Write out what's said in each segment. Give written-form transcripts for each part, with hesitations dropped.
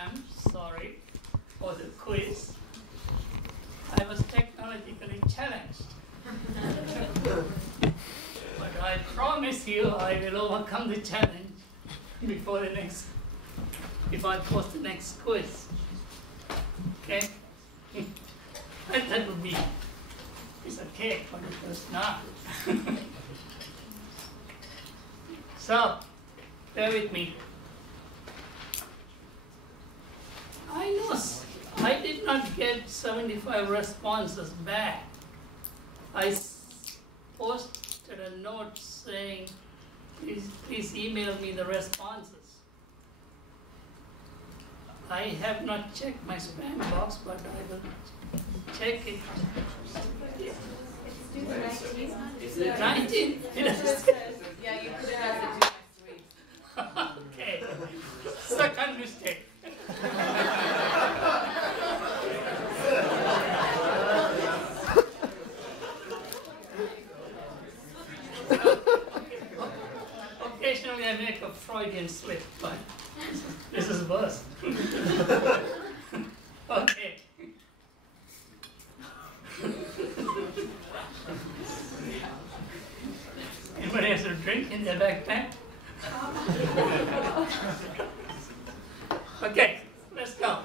am sorry for the quiz. I was technologically challenged. But I promise you I will overcome the challenge before I post the next quiz. Okay? And that would be piece of cake, but it was not. So, bear with me. I know I did not get 75 responses back. I posted a note saying, please email me the responses. I have not checked my spam box, but I will check it. Is it 19? Yeah, you could have asked it next week. Okay. Second mistake. Occasionally I make a Freudian slip, but this is worse. Okay. Anybody has a drink in their backpack? Okay, let's go.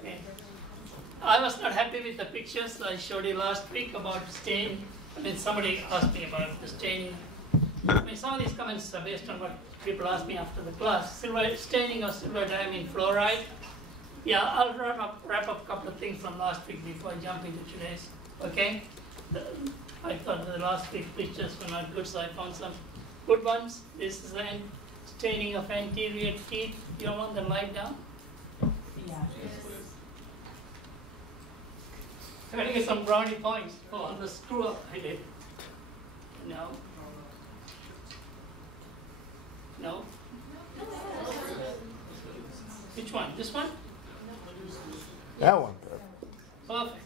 Okay. I was not happy with the pictures I showed you last week about staining. I mean, somebody asked me about the staining. I mean, some of these comments are based on what people asked me after the class. Staining of silver diamine fluoride. Yeah, I'll wrap up a couple of things from last week before I jump into today's. Okay? I thought the last week's pictures were not good, so I found some good ones. This is the staining of anterior teeth. You don't want them light down? Yeah. I'm going to get some brownie points for the screw up I did. No. No? Which one? This one? That one. Perfect.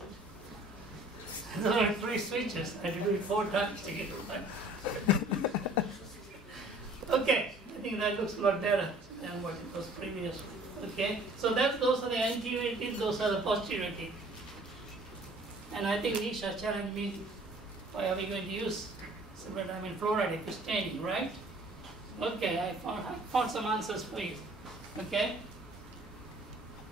There are 3 switches. I had to do it 4 times to get one. Okay, I think that looks a lot better than what it was previously. Okay, so those are the anterior teeth, those are the posterior teeth. And I think Nisha challenged me, why are we going to use silver diamine fluoride for staining, right? Okay, I found some answers for you. Okay?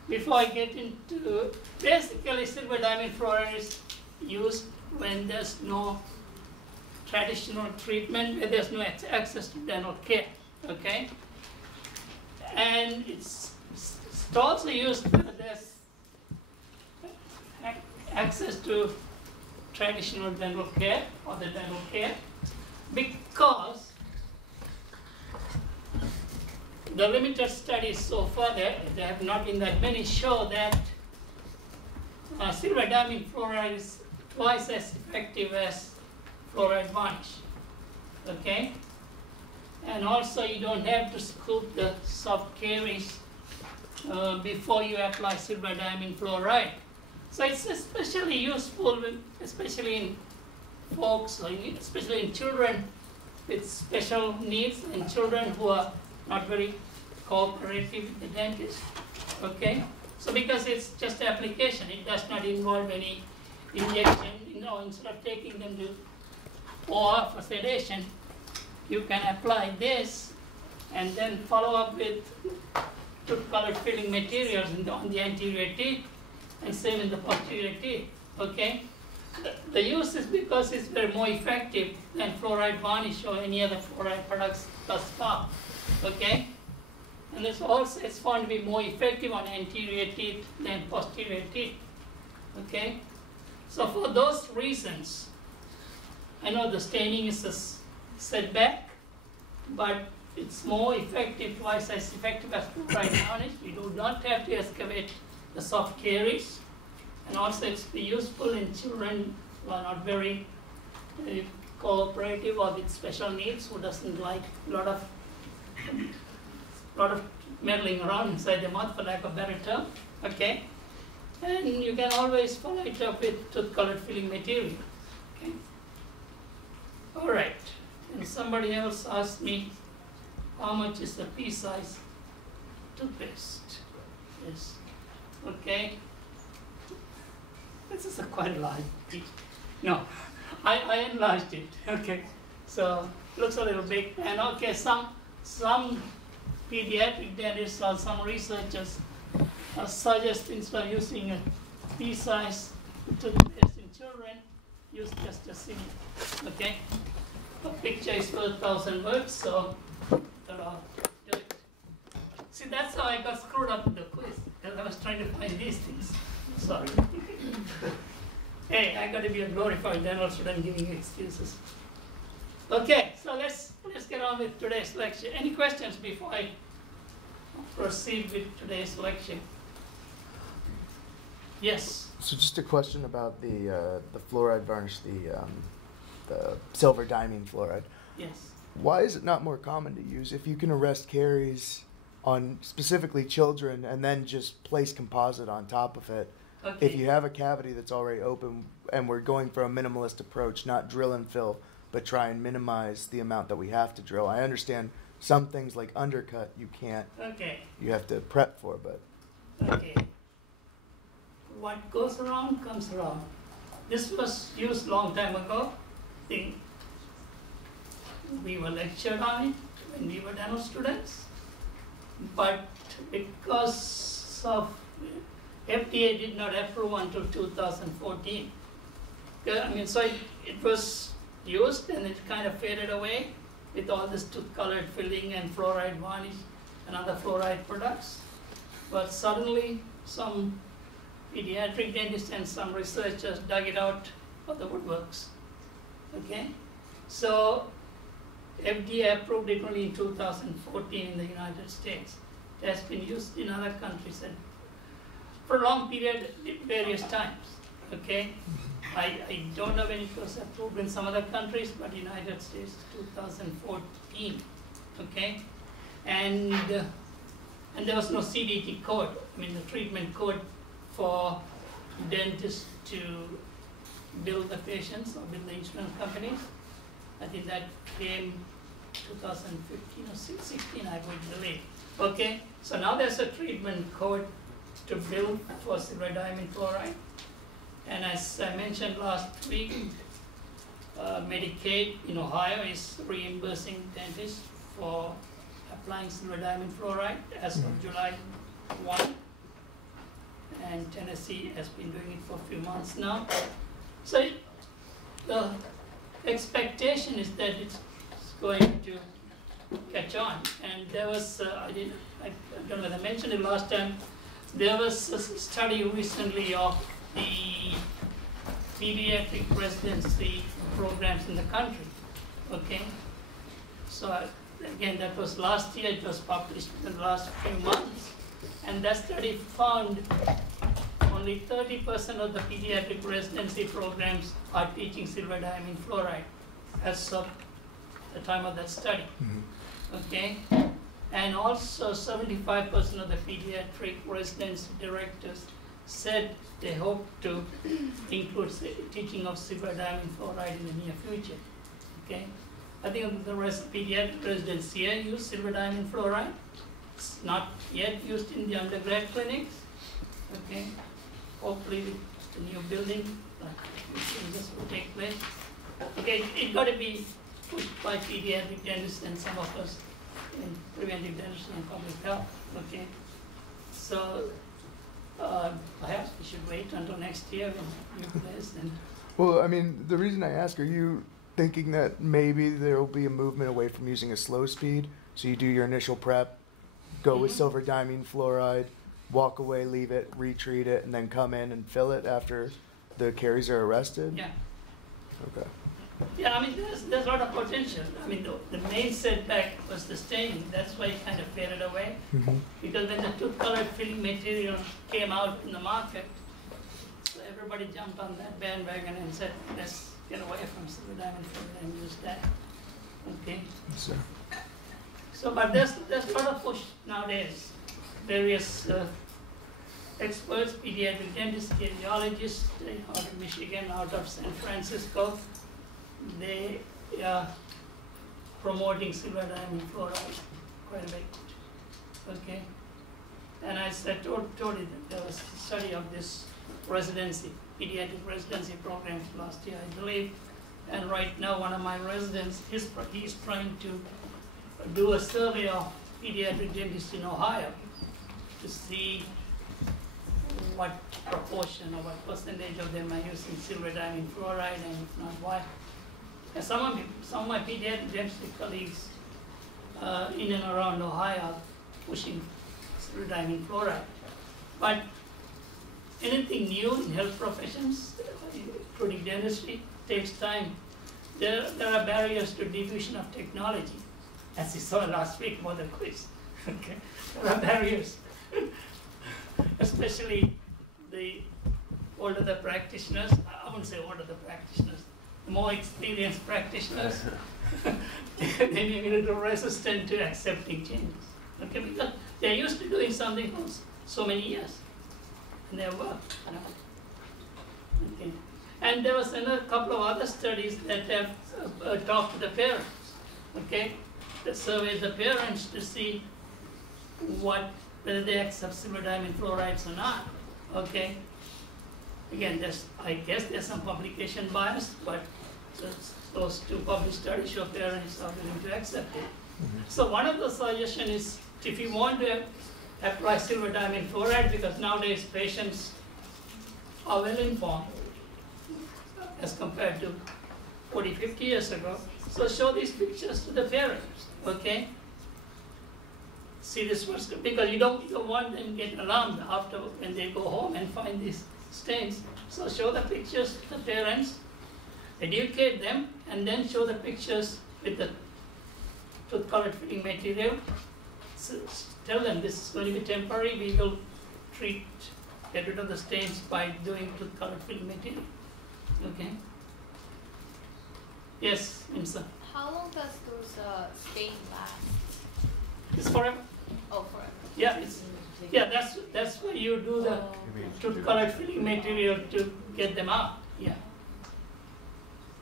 Before I get into, basically silver diamine fluoride is used when there's no traditional treatment, where there's no access to dental care. Okay? And it's also used when there's access to traditional dental care or the dental care, because the limited studies so far, there have not been that many, show that silver diamine fluoride is twice as effective as fluoride varnish. Okay? And also you don't have to scoop the soft caries before you apply silver diamine fluoride. So it's especially useful, especially in folks, especially in children with special needs and children who are not very cooperative with the dentist. Okay? So because it's just application, it does not involve any injection. Instead of taking them to OR for sedation, you can apply this and then follow up with tooth-colored filling materials on the anterior teeth and same in the posterior teeth. Okay? The use is because it's very more effective than fluoride varnish or any other fluoride products thus far. Okay? And it's found to be more effective on anterior teeth than posterior teeth. Okay? So for those reasons, I know the staining is a setback, but it's more effective, twice as effective as fluoride varnish. You do not have to excavate the soft caries, and also it's useful in children who are not very cooperative or with special needs, who doesn't like a lot of meddling around inside the mouth, for lack of a better term. Okay? And you can always follow it up with tooth-colored filling material. Okay? All right. And somebody else asked me, how much is the pea-size toothpaste? this. Okay? This is a quite large piece. No, I enlarged it. Okay, so looks a little big. And okay, some pediatric dentists or some researchers are suggesting instead of using a pea-sized toothpaste in children, use just a single. Okay, a picture is worth 1,000 words, so do it. See, that's how I got screwed up with the quiz, because I was trying to find these things. Sorry. Hey, I got to be a glorified dental student giving you excuses. Okay, so let's get on with today's lecture. Any questions before I proceed with today's lecture? Yes. So just a question about the fluoride varnish, the silver diamine fluoride. Yes. Why is it not more common to use if you can arrest caries on specifically children and then just place composite on top of it? Okay. If you have a cavity that's already open and we're going for a minimalist approach, not drill and fill, but try and minimize the amount that we have to drill. I understand some things like undercut you can't, Okay. you have to prep for, but Okay. What goes around comes around. This was used long time ago. I think we were lectured on it when we were dental students. But because of FDA did not approve until 2014. I mean, so it was used and it kind of faded away with all this tooth-colored filling and fluoride varnish and other fluoride products. But suddenly, some pediatric dentists and some researchers dug it out of the woodworks. Okay, so FDA approved it only in 2014 in the United States. It has been used in other countries and for a long period, various times. Okay, I don't know when it was approved in some other countries, but United States 2014. Okay, and there was no CDT code. I mean, the treatment code for dentists to bill the patients or bill the insurance companies. I think that came 2015 or 16, I would believe. Okay, so now there's a treatment code to bill for silver diamine fluoride. And as I mentioned last week, Medicaid in Ohio is reimbursing dentists for applying silver diamine fluoride as of July 1. And Tennessee has been doing it for a few months now. So the expectation is that it's going to catch on. And there was, I don't know if I mentioned it last time, there was a study recently of the pediatric residency programs in the country. Okay, so again, that was last year. It was published in the last few months, and that study found only 30% of the pediatric residency programs are teaching silver diamine fluoride as of the time of that study. Okay. And also 75% of the pediatric residency directors said they hope to include teaching of silver diamine fluoride in the near future. Okay, I think the rest pediatric residents here use silver diamine fluoride. It's not yet used in the undergrad clinics. Okay, hopefully with the new building, this will take place. Okay, it got to be pushed by pediatric dentists and some of us in preventive dentistry and public health. Okay, so perhaps we should wait until next year when you're placed. And well, I mean, the reason I ask, are you thinking that maybe there will be a movement away from using a slow speed? So you do your initial prep, go with silver diamine fluoride, walk away, leave it, retreat it, and then come in and fill it after the caries are arrested? yeah. Okay. Yeah, I mean, there's a lot of potential. I mean, the main setback was the staining. That's why it kind of faded away. Because when the tooth-colored filling material came out in the market, so everybody jumped on that bandwagon and said, let's get away from silver diamine fluoride and use that. Okay. Yes, sir. So, but there's a lot of push nowadays. Various experts, pediatric dentists, cariologists, out of Michigan, out of San Francisco, they are promoting silver diamine fluoride quite a bit. Okay, And I said, told you that there was a study of this residency, pediatric residency programs last year, I believe. And right now, one of my residents, he's trying to do a survey of pediatric dentists in Ohio to see what proportion or what percentage of them are using silver diamine fluoride, and if not, why. And some of my pediatric dentistry colleagues in and around Ohio are pushing silver diamine fluoride. But anything new in health professions, including dentistry, takes time. There are barriers to diffusion of technology, as you saw last week about the quiz. Okay, there are barriers, especially the older the practitioners. I wouldn't say older the practitioners, the more experienced practitioners. They may be a little resistant to accepting changes. Okay, because they're used to doing something for so many years, and they work. Okay. And there was another couple of other studies that have talked to the parents. Okay, they surveyed the parents to see whether they accept silver diamine fluorides or not. Okay. Again, I guess there's some publication bias, but those two published studies show parents are willing to accept it. Mm-hmm. So one of the suggestions is, if you want to apply silver diamine fluoride, because nowadays patients are well informed as compared to 40, 50 years ago. So show these pictures to the parents, okay? See this first, because you don't want them to get alarmed after when they go home and find these stains. So show the pictures to the parents, educate them, and then show the pictures with the tooth-colored filling material. So tell them this is going to be temporary. We will get rid of the stains by doing tooth-colored filling material. Okay. Yes, Imsa. How long does those stains last? It's forever. Oh, forever. Yeah, that's why you do the tooth-colored filling material to get them out. Yeah.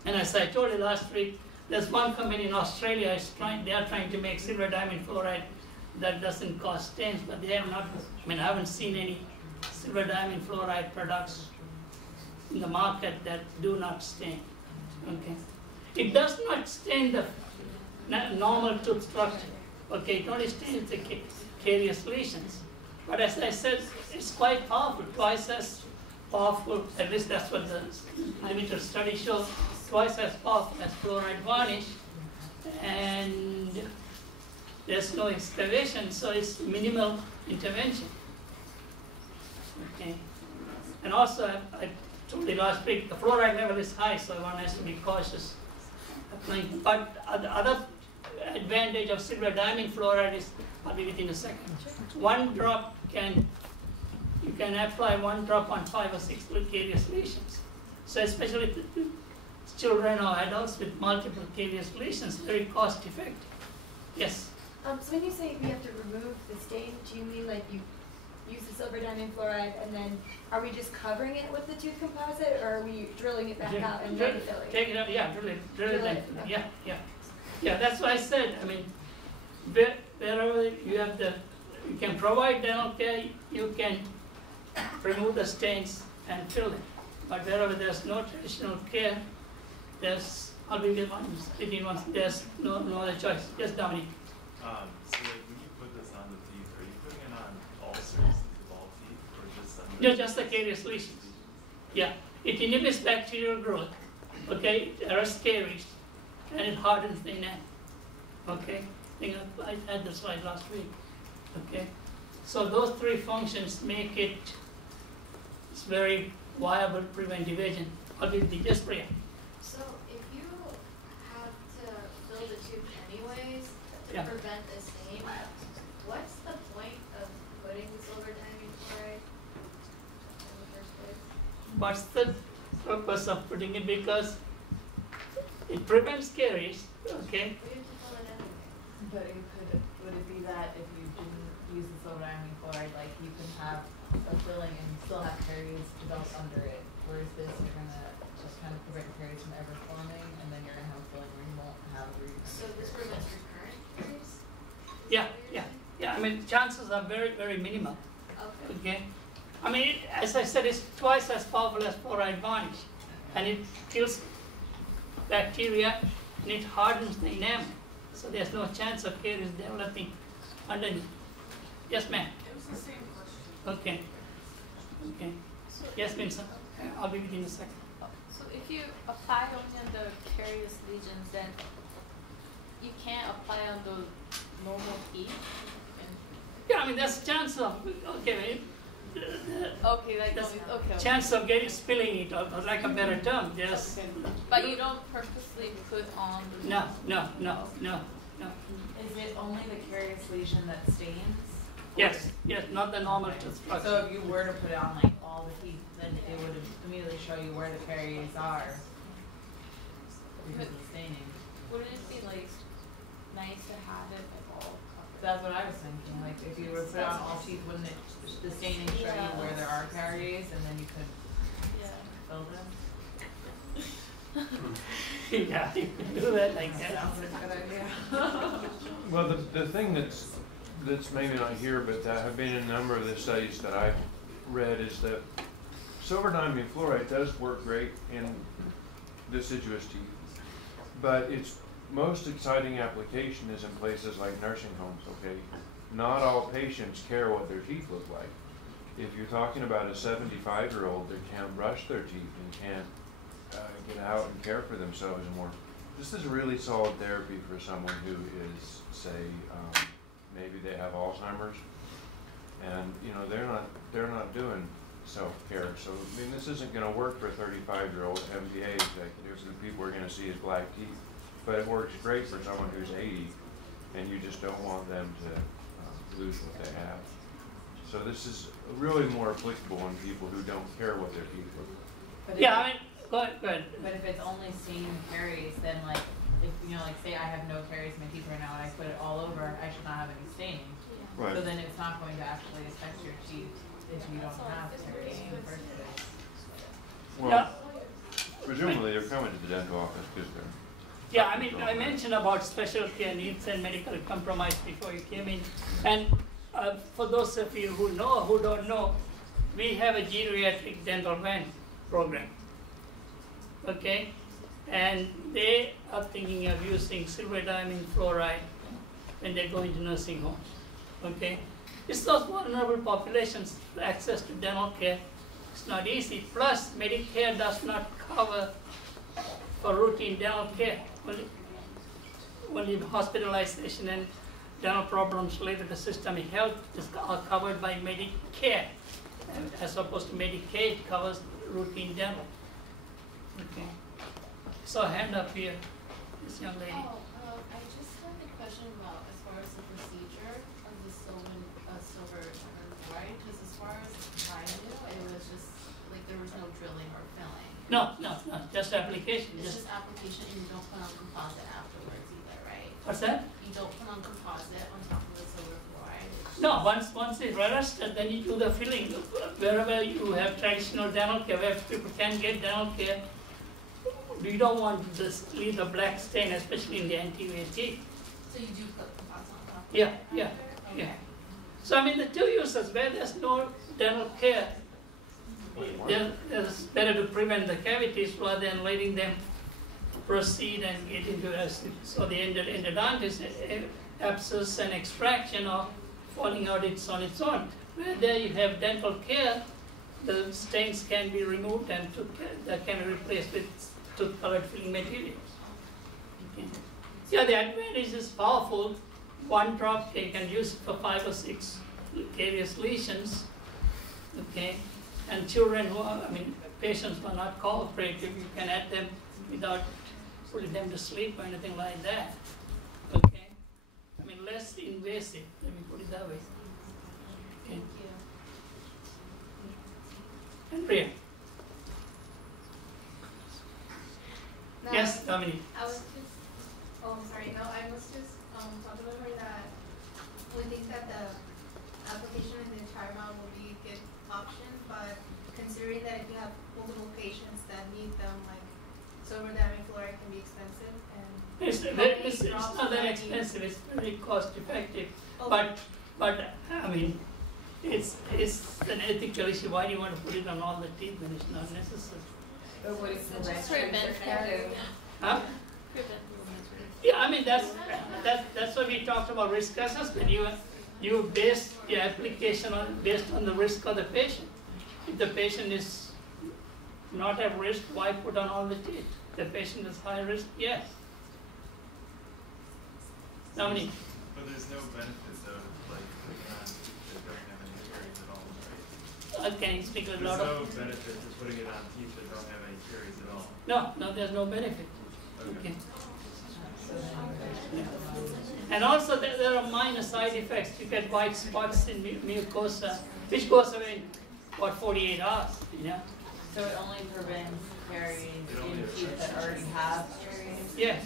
And as I told you last week, there's one company in Australia they are trying to make silver diamine fluoride that doesn't cause stains, but they have not. I haven't seen any silver diamine fluoride products in the market that do not stain. Okay. It does not stain the normal tooth structure. Okay, it only stains the carious lesions. But as I said, it's quite powerful, twice as powerful, at least that's what the limited study shows, twice as powerful as fluoride varnish, and there's no excavation, so it's minimal intervention. Okay. And also, I told you last week, the fluoride level is high, so one has to be cautious applying. But the other advantage of silver diamine fluoride is, I'll be within a second. You can apply 1 drop on 5 or 6 carious lesions. So especially children or adults with multiple carious lesions, very cost effective. Yes? So when you say we have to remove the stain, do you mean like you use the silver diamine fluoride and then are we just covering it with the tooth composite, or are we drilling it back out and then filling? Take it out, yeah, drill it. Yeah, that's why I said, wherever you can provide dental care, you can remove the stains and fill it. But wherever there's no traditional care, there's no other choice. Yes, Dominic. So when you put this on the teeth, are you putting it on all surfaces of all teeth, or just on No, just the carious lesions. Yeah, it inhibits bacterial growth. Okay, it arrests caries, and it hardens the enamel. Okay, I had this slide last week. Okay, so those 3 functions make it very viable preventive agent. Yes, Priya. So if you have to fill the tooth anyways to Yeah. prevent the stain, what's the point of putting the silver diamine fluoride in the first place? What's the purpose of putting it? Because it prevents caries. Okay. We have to fill it anyway. But would it be that if you didn't use the silver diamine fluoride, like you can have a filling and still have caries develop under it, whereas this you're gonna just kind of prevent caries from ever forming, and then you're gonna have a filling where you won't have a So this prevents recurrent caries? Yeah. Yeah, I mean, chances are very, very minimal. Okay. Okay? I mean, as I said, it's twice as powerful as fluoride varnish. And it kills bacteria and it hardens the enamel. So there's no chance of caries developing underneath. Yes, ma'am? It was the same question. Okay. Okay. Yes, Vincent? I'll be with you in a second. So if you apply only on the carious lesions, then you can't apply on the normal teeth? Yeah, I mean, there's a chance of, okay, Okay, like, there's okay. chance of getting spilling it, or like a better term, there's, Okay. But you don't purposely put on the... no. Is it only the carious lesion that stains? Yes, not the normal tooth structure. So if you were to put it on like all the teeth, then it would immediately show you where the caries are because of the staining. Wouldn't it be like nice to have it like all covered? That's what I was thinking. Like if you were to put it on all teeth, wouldn't it the staining show you where there are caries, and then you could fill them? Yeah, you can do that like that. Sounds like a good idea. Well, the thing that's maybe not here, but that have been in a number of the studies that I've read is that silver diamine fluoride does work great in deciduous teeth, but its most exciting application is in places like nursing homes, okay? Not all patients care what their teeth look like. If you're talking about a 75-year-old that can't brush their teeth and can't get out and care for themselves anymore, this is really solid therapy for someone who is, say, maybe they have Alzheimer's, and they're not doing self-care. So I mean, this isn't going to work for a 35-year-old MBA executive. The people we're going to see is black teeth, but it works great for someone who's 80, and you just don't want them to lose what they have. So this is really more applicable on people who don't care what their teeth look like. Yeah, I mean, go ahead. But if it's only seen caries, then like, if like say I have no caries in my teeth right now and I put it all over, I should not have any staining. Right. So then it's not going to actually affect your teeth if you don't have caries in the first place. Well, Yeah. presumably they're coming to the dental office because they're. Yeah, I mean, I mentioned about special care needs and medical compromise before you came in. And for those of you who know or who don't know, we have a geriatric dental van program. Okay? And they are thinking of using silver diamine fluoride when they go into nursing homes. Okay? It's those vulnerable populations, access to dental care. It's not easy. Plus, Medicare does not cover for routine dental care. Only hospitalization and dental problems related to systemic health are covered by Medicare, as opposed to Medicaid covers routine dental. Okay. So hand up here, this young lady. I just had a question about as far as the procedure of the silver fluoride, because as far as I knew, it was just like there was no drilling or filling. No, just application. It's just application, and you don't put on composite afterwards either, right? What's that? You don't put on composite on top of the silver fluoride. No, once it's arrested, then you do the filling. Wherever you have traditional dental care, where people can get dental care, we don't want to just leave the black stain, especially in the anterior teeth. So you do put composite on top of Yeah, it? yeah, Okay. yeah. So I mean, the two uses where there's no dental care, it's better to prevent the cavities rather than letting them proceed and get into so the endodontist abscess and extraction or falling out on its own. Where there you have dental care, the stains can be removed and that can be replaced with tooth-colored filling materials. Okay. Yeah, the advantage is powerful. One drop, you can use it for 5 or 6 various lesions. Okay, and children who are, patients who are not cooperative, you can add them without putting them to sleep or anything like that. Okay, less invasive. Let me put it that way. Okay. Thank you. Andrea. Now, Yes, Dominique. I was just, I'm sorry, no, I was just, talking about her that we think that the application in the entire amount will be a good option, but considering that if you have multiple patients that need them, like silver diamine fluoride can be expensive and It's not that expensive, it's very cost effective. Oh. But But, I mean, it's an ethical issue. Why do you want to put it on all the teeth when it's not necessary? But what if the Just rest prevent are effective? Huh? Yeah, I mean, that's why we talked about risk assessment. You base your application based on the risk of the patient. If the patient is not at risk, why put on all the teeth? The patient is high risk, yes. Dominic? But there's no benefit though, like putting on teeth that don't have any caries at all, right? Can you speak a There's lot no of? benefit to putting it on teeth that don't have any caries at all. No, there's no benefit. Okay. Okay. And also there are minor side effects. You get white spots in mucosa, which goes away in about 48 hours, you know? So it only prevents caries in teeth that already have caries? Yes.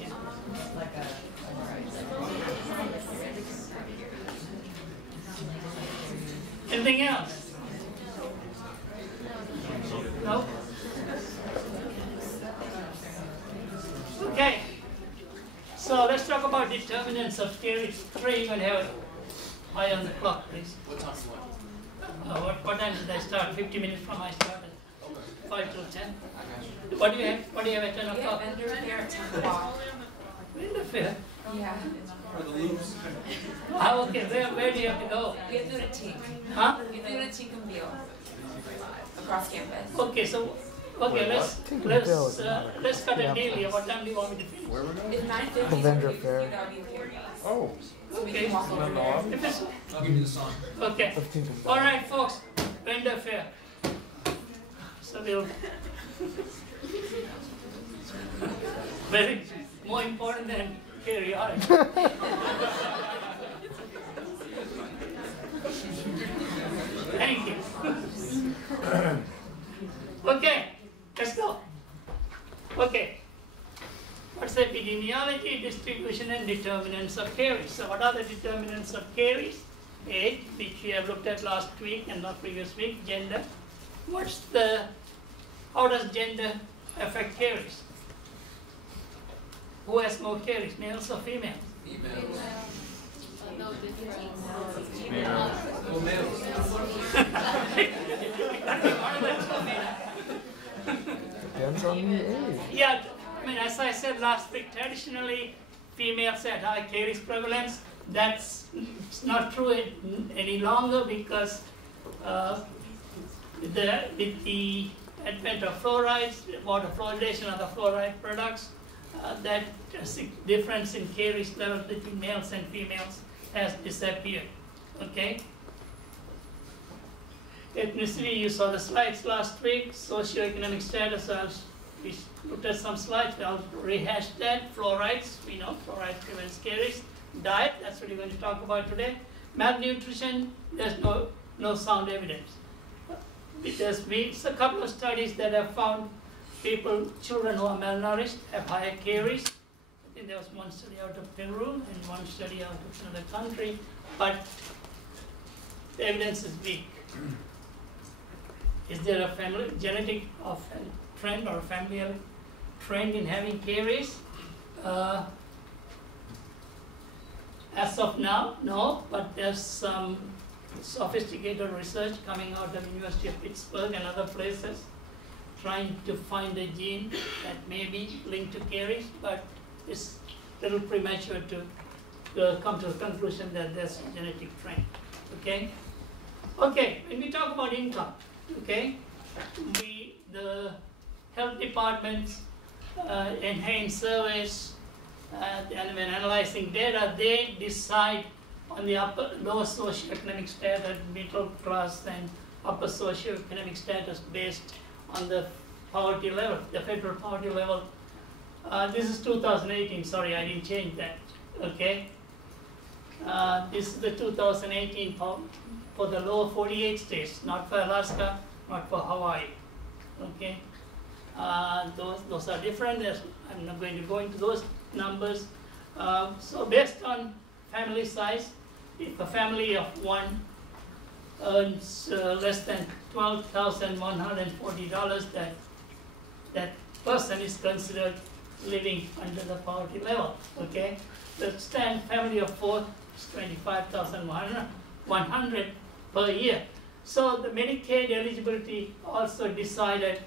Yeah. Like a, Anything else? No? Okay. So let's talk about determinants of caries. Trey, you can have it high on the clock, please. What time do you want? What time did I start? 50 minutes from I started. 5 till 10. I got you. What do you have at 10 o'clock? vendor fair at 10 o'clock. Vendor fair. Yeah. For the loops. Okay, where do you have to go? We have to do it at Tink. Huh? We have to do it at Tink and Beal. Across campus. Okay, so let's cut a deal here. What time do you want me to finish? Where we going? It's 9:50. The vendor so if fair. you- that would be okay with us. Oh, So we Okay. can walk over Not there. long. If it's, I'll give you the song. okay. 15th. All right, folks. Vendor fair. So we'll. Very more important than Cariology. Thank you. Okay, let's go. Okay. What's epidemiology, distribution, and determinants of caries? So what are the determinants of caries? Age, which we have looked at last week and not previous week. Gender. How does gender affect caries? Who has more caries, males or females? Females. No difference. Well, males. Depends on the age. Yeah, I mean, as I said last week, traditionally females had high caries prevalence. That's not true any longer because with the advent of fluorides, water fluoridation of the fluoride products, that difference in caries level between males and females has disappeared. Okay? Ethnicity, you saw the slides last week. Socioeconomic status, we looked at some slides. I'll rehash that. Fluorides, we know fluoride prevents caries. Diet, that's what we're going to talk about today. Malnutrition, there's no sound evidence. There's a couple of studies that have found children who are malnourished have higher caries. I think there was one study out of Peru and one study out of another country, but the evidence is weak. Is there a genetic trend or a familial trend in having caries? As of now, no, but there's some sophisticated research coming out of University of Pittsburgh and other places trying to find a gene that may be linked to caries, but it's a little premature to come to the conclusion that there's a genetic trend, okay? Okay, when we talk about income, okay, the health departments enhance surveys, and when analyzing data, they decide on the lower socioeconomic status, middle class, and upper socioeconomic status based on the poverty level, the federal poverty level. This is 2018, sorry, I didn't change that, okay? This is the 2018 for the lower 48 states, not for Alaska, not for Hawaii, okay? Those are different. I'm not going to go into those numbers. So based on family size, if a family of one earns less than $12,140, that person is considered living under the poverty level. Okay, the family of four It's 25,100 per year. So the Medicaid eligibility also decided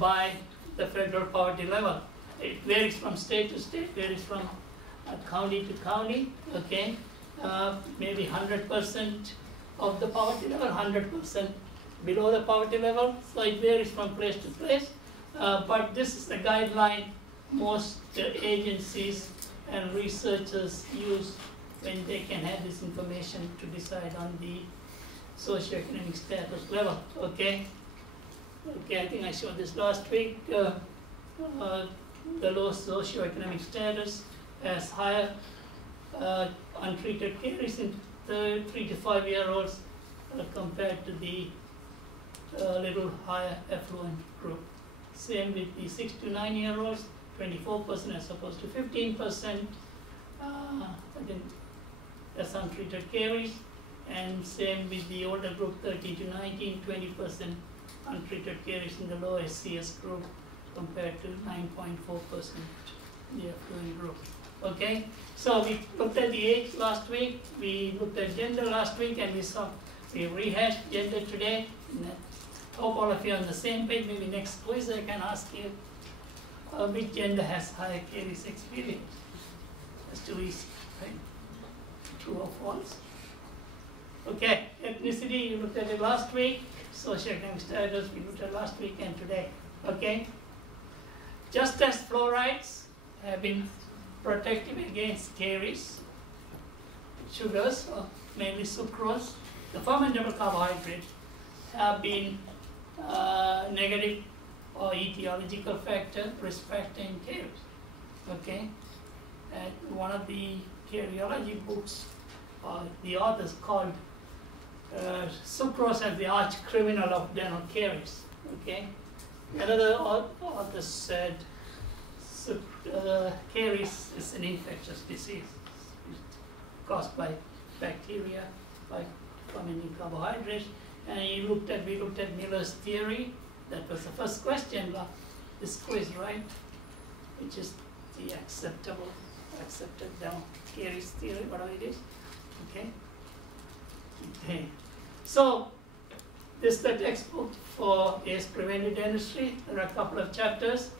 by the federal poverty level. It varies from state to state, varies from county to county, okay? Maybe 100% of the poverty level, 100% below the poverty level, so it varies from place to place. But this is the guideline most agencies and researchers use when they can have this information to decide on the socioeconomic status level, okay? Okay, I think I showed this last week. The low socioeconomic status has higher untreated caries in 3 to 5 year olds compared to the little higher affluent group. Same with the 6 to 9 year olds, 24% as opposed to 15%. I think that's untreated caries. And same with the older group, 13 to 19, 20% untreated caries in the low SCS group compared to 9.4% in the affluent group. Okay, so we looked at the age last week, we looked at gender last week, and we rehashed gender today. And I hope all of you are on the same page. Maybe next quiz I can ask you which gender has higher caries experience. That's too easy, right? True or false? Okay, ethnicity, you looked at it last week. Socioeconomic status, we looked at last week and today. Okay? Just as fluorides have been protective against caries, sugars, or mainly sucrose, the fermentable carbohydrates have been negative or etiological factor risk factor in caries. Okay? And one of the Cariology books, the authors called sucrose as the arch criminal of dental caries. Okay? Another author said caries is an infectious disease caused by bacteria, by fermenting carbohydrates. And we looked at Miller's theory. That was the first question of this quiz, right? Which is the accepted dental caries theory, whatever it is. Okay. Okay. So this is the textbook for ACE preventive dentistry. There are a couple of chapters.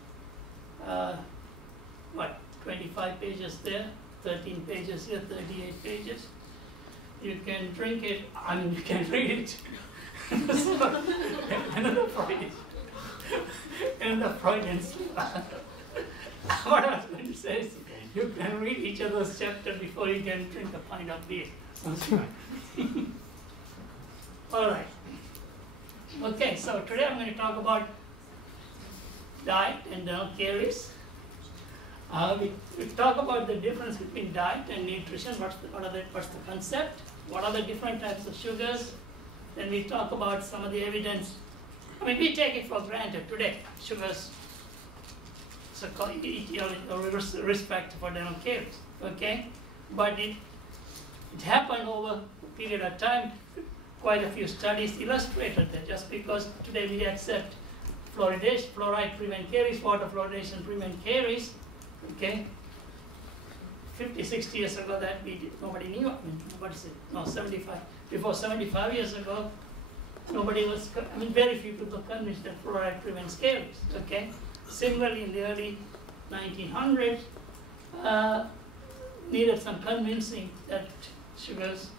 25 pages there, 13 pages here, 38 pages. You can drink it, you can read it. Another Freudian. Another Freudian slip. What I was going to say is, you can read each other's chapter before you can drink a pint of beer. All right. Okay, so today I'm going to talk about diet and dental caries. We talk about the difference between diet and nutrition. What's the concept? What are the different types of sugars? Then we talk about some of the evidence. We take it for granted today. Sugars, so called etiology or risk factor for dental caries. Okay, but it happened over a period of time. Quite a few studies illustrated that. Just because today we accept fluoride prevent caries, water fluoridation prevent caries. Okay, 50, 60 years ago that nobody knew. Nobody said, no, 75. Before 75 years ago, nobody was, very few people were convinced that fluoride prevents caries. Okay, similarly in the early 1900s, needed some convincing that sugars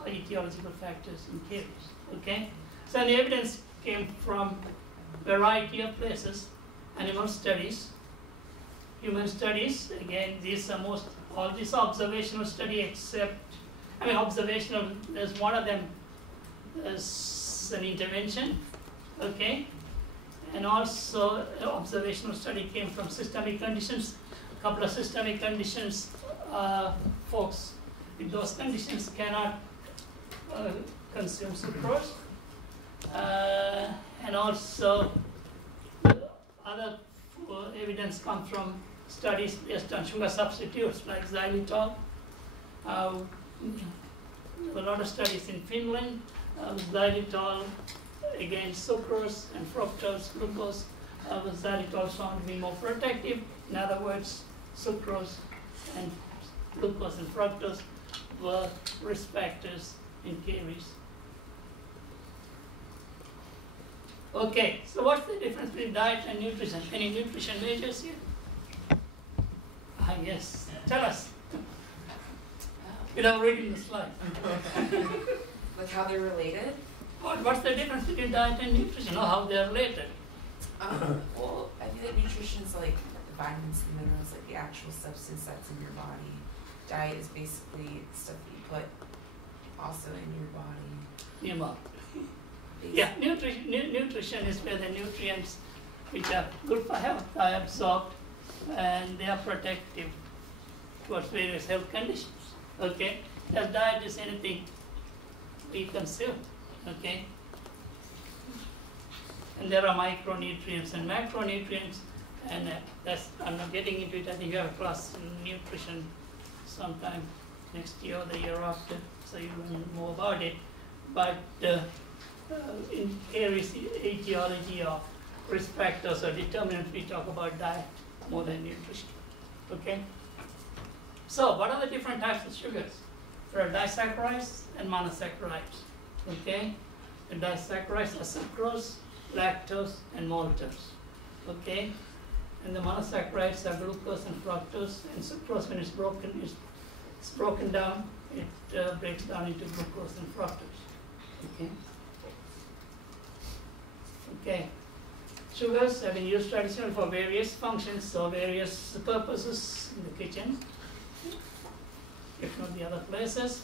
are etiological factors in caries. Okay, so the evidence came from a variety of places: animal studies, human studies. Again, these are all these observational study except, observational, there's one of them as an intervention, okay? And also observational study came from systemic conditions. A couple of systemic conditions, folks with those conditions cannot consume sucrose. And also other evidence comes from studies based on sugar substitutes like xylitol. A lot of studies in Finland, xylitol against sucrose and fructose, glucose. Xylitol is found to be more protective. In other words, sucrose and glucose and fructose risk factors in caries. Okay, so what's the difference between diet and nutrition? Any nutrition majors here? Ah, yes. Tell us. Without reading the slide. Like how they're related? What's the difference between diet and nutrition, or how they're related? Well, I feel like nutrition's like the vitamins and minerals, like the actual substance that's in your body. Diet is basically stuff that you put also in your body. Your mouth. Yeah, nutrition is where the nutrients which are good for health are absorbed, and they are protective towards various health conditions. Okay, as diet is anything we consume. Okay, and there are micronutrients and macronutrients, and that's, I'm not getting into it. I think you have a class in nutrition sometime next year or the year after, so you learn more about it. But in areas, etiology or risk factors or determinants, we talk about diet more than nutrition. Okay? So, what are the different types of sugars? There are disaccharides and monosaccharides. Okay? The disaccharides are sucrose, lactose, and maltose. Okay? And the monosaccharides are glucose and fructose, and sucrose, when it's broken down, it breaks down into glucose and fructose. Okay? Okay. Sugars have been used traditionally for various functions, so various purposes in the kitchen, if not the other places,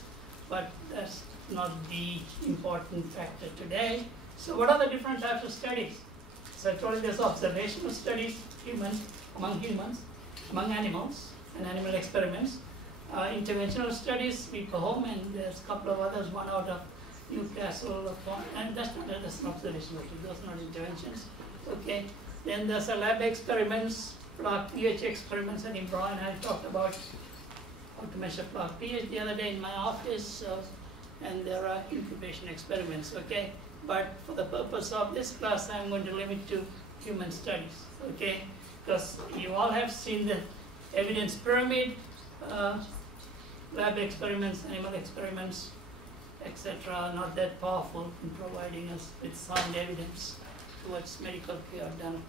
but that's not the important factor today. So what are the different types of studies? So I told you there's observational studies, among animals, and animal experiments. Interventional studies, we go home, and there's a couple of others, one out of Newcastle, and that's an observational, those are not interventions. Okay, then there's a lab experiments, plaque pH experiments. I think Brian and I talked about how to measure plaque pH the other day in my office, and there are incubation experiments. Okay, but for the purpose of this class, I'm going to limit to human studies. Okay, because you all have seen the evidence pyramid, lab experiments, animal experiments, etc., are not that powerful in providing us with sound evidence towards medical care done.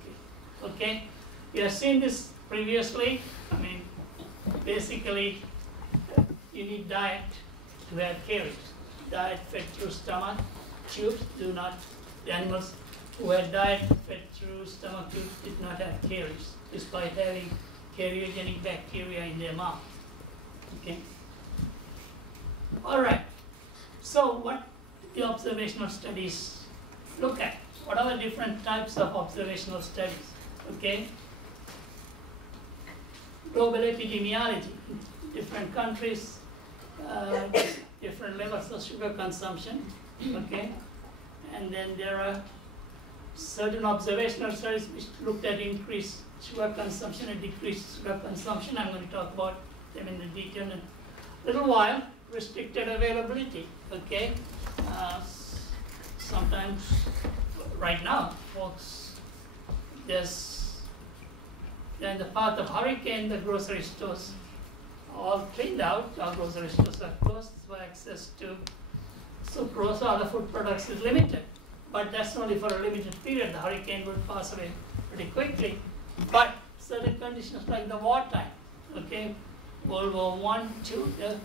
Okay, we have seen this previously. I mean, basically, you need diet to have caries. Diet fed through stomach tubes do not. The animals who had diet fed through stomach tubes did not have caries, despite having cariogenic bacteria in their mouth. Okay. All right. So what the observational studies look at? What are the different types of observational studies? Okay. Global epidemiology, different countries, different levels of sugar consumption. Okay. And then there are certain observational studies which looked at increased sugar consumption and decreased sugar consumption. I'm going to talk about them in the detail in a little while. Restricted availability. Okay. Sometimes, right now, folks, they're in the path of hurricane, the grocery stores are all cleaned out. Our grocery stores are closed, so access to sucrose or other food products is limited. But that's only for a limited period. The hurricane will pass away pretty quickly. But certain conditions like the wartime, okay, World War I, II,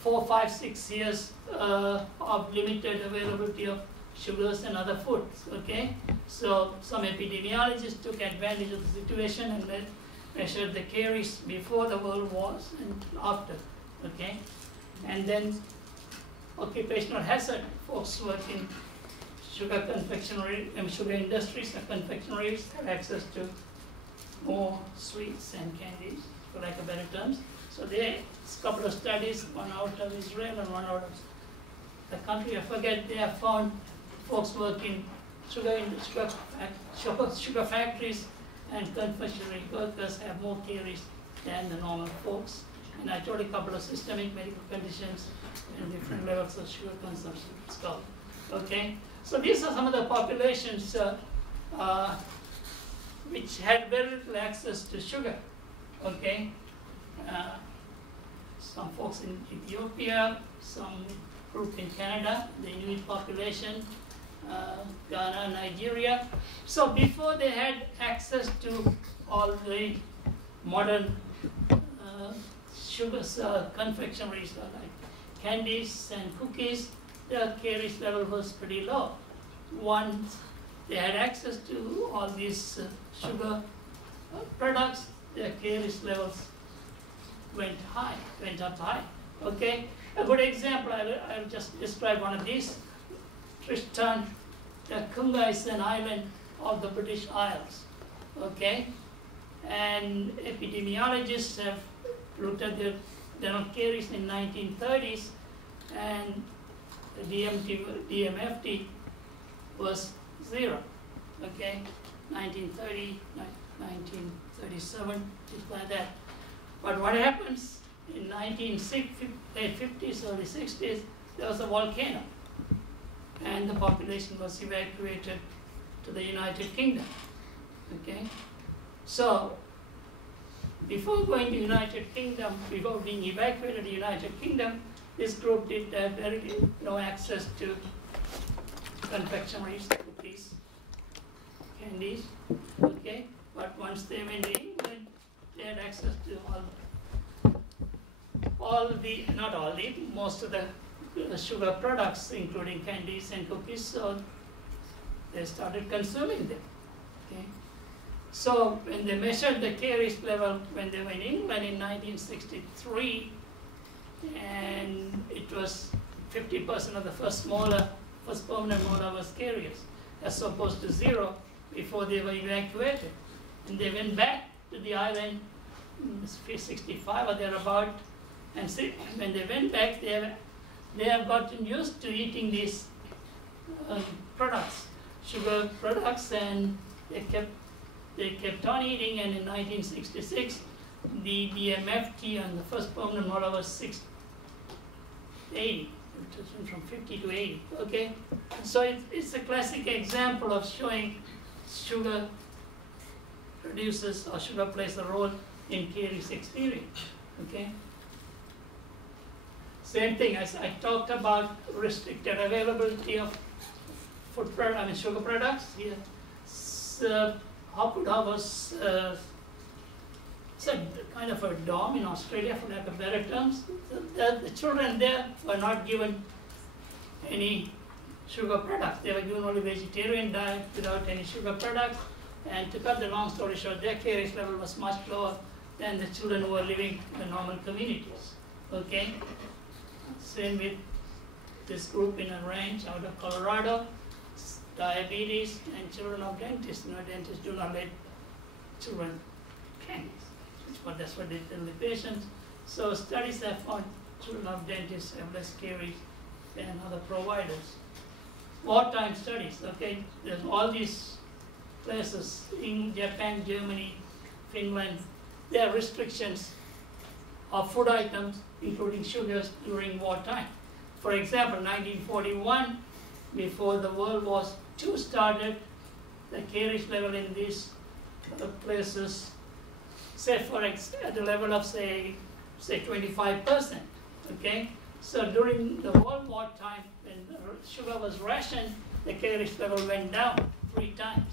4, 5, 6 years of limited availability of sugars and other foods, okay? So some epidemiologists took advantage of the situation and measured the caries before the world wars and after, okay? And then occupational hazard, folks who work in sugar confectionery, sugar industries and confectioneries have access to more sweets and candies, for lack of better terms. So there's a couple of studies, one out of Israel and one out of the country, I forget, they have found folks working sugar factories and confectionery workers have more caries than the normal folks. And I told a couple of systemic medical conditions and different levels of sugar consumption. It's called. Okay? So these are some of the populations which had very little access to sugar. Okay? some folks in Ethiopia, some group in Canada, the Inuit population, Ghana, Nigeria. So before they had access to all the modern sugars, confectionaries like candies and cookies, their caries level was pretty low. Once they had access to all these sugar products, their caries levels went up high. Okay, a good example, I'll just describe one of these. Tristan da Cunha is an island of the British Isles. Okay, and epidemiologists have looked at the dental caries in 1930s, and the DMFT was 0. Okay, 1930, 1937, just like that. But what happens in 1950s, early 60s, there was a volcano, and the population was evacuated to the United Kingdom. Okay, so before going to United Kingdom, before being evacuated to the United Kingdom, this group did have very no access to confectionaries, cookies, candies. Okay, but once they went to England, they had access to most of the sugar products, including candies and cookies, so they started consuming them. Okay, so when they measured the caries level when they were in England in 1963, and it was 50% of the first permanent molar was caries, as opposed to 0 before they were evacuated. And they went back to the island in 65 or thereabout, and when they went back, they have gotten used to eating these products, sugar products, and they kept on eating. And in 1966, the DMFT on the first permanent molar was 680. It went from 50 to 80. Okay, so it's a classic example of showing sugar produces or sugar plays a role in caries experience. Okay. Same thing as I talked about restricted availability of sugar products here. So Hapuda was it's a kind of a dom in Australia, for lack of better terms. The children there were not given any sugar products. They were given only vegetarian diet without any sugar products. And to cut the long story short, their caries level was much lower than the children who were living in the normal communities. Okay? Same with this group in a ranch out of Colorado, diabetes and children of dentists. Dentists do not let children candies. But that's what they tell the patients. So studies have found children of dentists have less caries than other providers. Wartime studies, okay? There's all these places in Japan, Germany, Finland. There are restrictions of food items, including sugars, during wartime. For example, 1941, before the World War II started, the caries level in these places, at the level of say 25%. Okay, so during the World War time, when sugar was rationed, the caries level went down 3 times.